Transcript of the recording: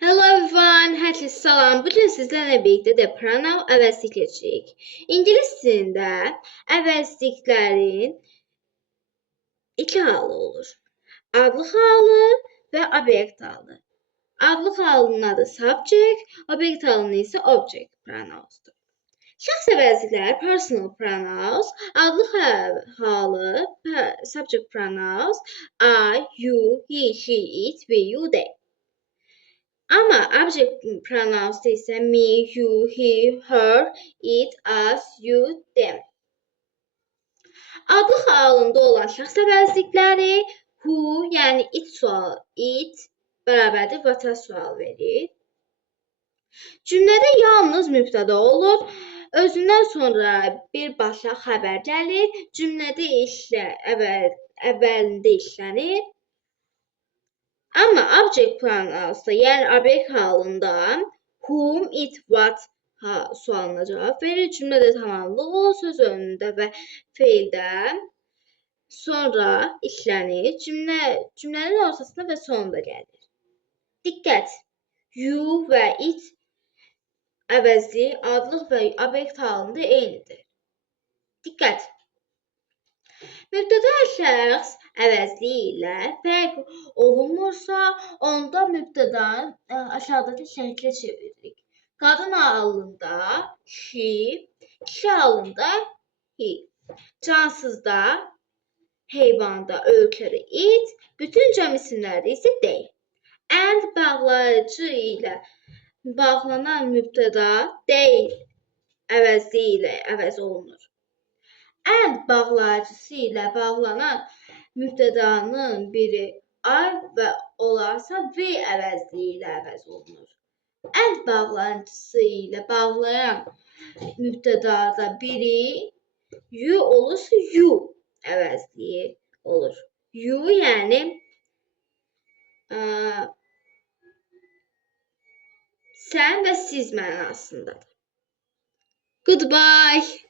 Hello everyone, herkese salam. Bugün sizlerle birlikte de pronoun əvəzlikləşəcəyik. İngilis dilində əvəzliklərin iki halı olur. Adlı halı və obyekt halı. Adlı halının adı subject, obyekt halının isə object pronounsdur. Şəxs əvəzliklər personal pronouns, adlı halı subject pronouns I, you, he, she, it və you, they. Ama object pronouns ise me, you, he, her, it, us, you, them. Adlı halında olan şəxs əvəzlikləri who, yəni it bərabərdir what sual verir. Cümlədə yalnız mübtəda olur. Özündən sonra bir başa xəbər gəlir. Cümlədə əvvəlində işlənir. Ama object pronouns'da yani obyekt halında whom, it, what sualına cevap verir. Cümlede tamamlı o söz önündə və feildə sonra işlənir. Cümlənin ortasında və sonunda gəlir. Diqqət! You və it əvəzi adlıq və obyekt halında eynidir. Diqqət! Mübtəda şəxs əvəzliyi ilə fərq olunmursa, onda mübtədanı aşağıdakı şəklə çeviririk. Qadın halında she, kişi halında he. Cansızda, heyvanda, ölkədə it, bütün cəm isimlərdə isə they. And bağlayıcı ilə bağlanan mübtəda they əvəzliyi ilə əvəz olunur. And bağlayıcısı ilə bağlanan mübtədanın biri I və olarsa V əvəzliyi ilə əvəz olunur. And bağlayıcısı ilə bağlayan mübtədada biri you olursa you əvəzliyi olur. You yəni sən və siz mənasındadır. Goodbye.